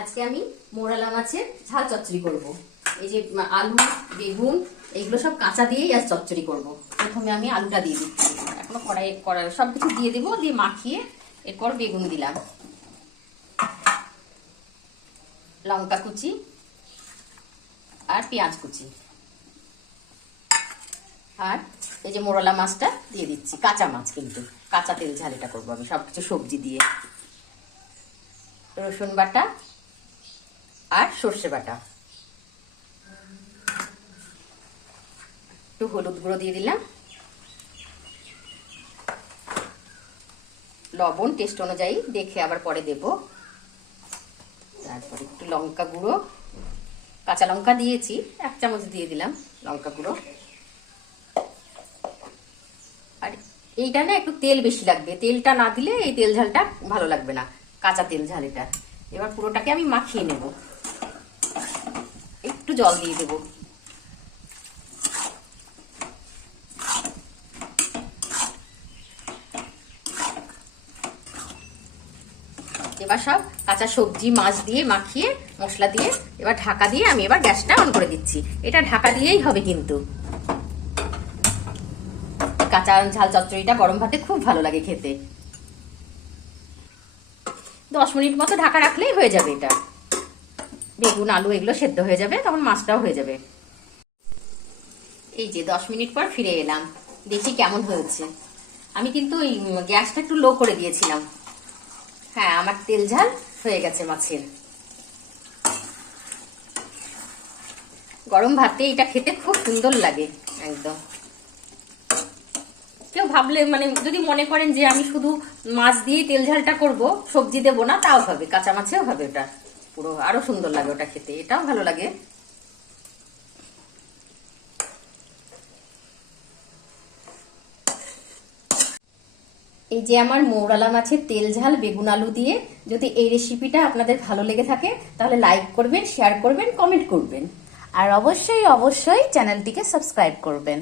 আজকে আমি মোরালা মাছের ঝাল চচ্চড়ি করব। এই যে আলু বেগুন এইগুলো সব কাঁচা দিয়েই আজ চচ্চড়ি করব। প্রথমে আমি আলুটা দিয়ে দিচ্ছি, এখনো কড়াই সবকিছু দিয়ে দেবো, দিয়ে মাখিয়ে এরপর বেগুন দিলাম, লঙ্কা কুচি আর পেঁয়াজ কুচি, আর এই যে মোরালা মাছটা দিয়ে দিচ্ছি, কাঁচা মাছ কিন্তু কাঁচা তেল ঝাল এটা করবো আমি সবকিছু সবজি দিয়ে। রসুন বাটা আর সর্ষে বাটা, একটু হলুদ গুঁড়ো দিয়ে দিলাম, লবণ টেস্ট অনুযায়ী দেখে আবার পরে দেব, তারপর একটু লঙ্কা গুঁড়ো, কাঁচা লঙ্কা দিয়েছি 1 চামচ দিয়ে দিলাম লঙ্কা গুঁড়ো। আর এইটা না একটু তেল বেশি লাগবে, তেলটা না দিলে এই তেল ঝালটা ভালো লাগবে না, কাঁচা তেল ঝাল এটা। এবার পুরোটাকে আমি মাখিয়ে নেব, একটু জল দিয়ে দেব। এবার সব কাঁচা সবজি মাছ দিয়ে মাখিয়ে মশলা দিয়ে এবার ঢাকা দিয়ে আমি এবার গ্যাসটা অন করে দিচ্ছি। এটা ঢাকা দিয়েই হবে কিন্তু। কাঁচা ঝাল চচ্চড়িটা গরম ভাতে খুব ভালো লাগে খেতে। 10 মিনিট মতো ঢাকা রাখলেই হয়ে যাবে এটা। বেগুন আলু এগুলো সেদ্ধ হয়ে যাবে, তখন মাছটাও হয়ে যাবে। এই যে 10 মিনিট পর ফিরে এলাম, দেখি কেমন হয়েছে। আমি কিন্তু এই গ্যাসটা একটু লো করে দিয়েছিলাম। হ্যাঁ, আমার তেল ঝাল হয়ে গেছে মাছের। গরম ভাতে এটা খেতে খুব সুন্দর লাগে একদম। কেউ ভাবলে মানে যদি মনে করেন যে আমি শুধু মাছ দিয়ে তেল ঝালটা করব, সবজি দেবো না, তাও হবে, কাঁচা মাছেও হবে, ওটা পুরো আরো সুন্দর লাগে ওটা খেতে, এটাও ভালো লাগে। এই যে আমার মৌরালা মাছের তেল ঝাল বেগুন আলু দিয়ে যদি এই রেসিপিটা আপনাদের ভালো লেগে থাকে তাহলে লাইক করবেন, শেয়ার করবেন, কমেন্ট করবেন, আর অবশ্যই অবশ্যই চ্যানেলটিকে সাবস্ক্রাইব করবেন।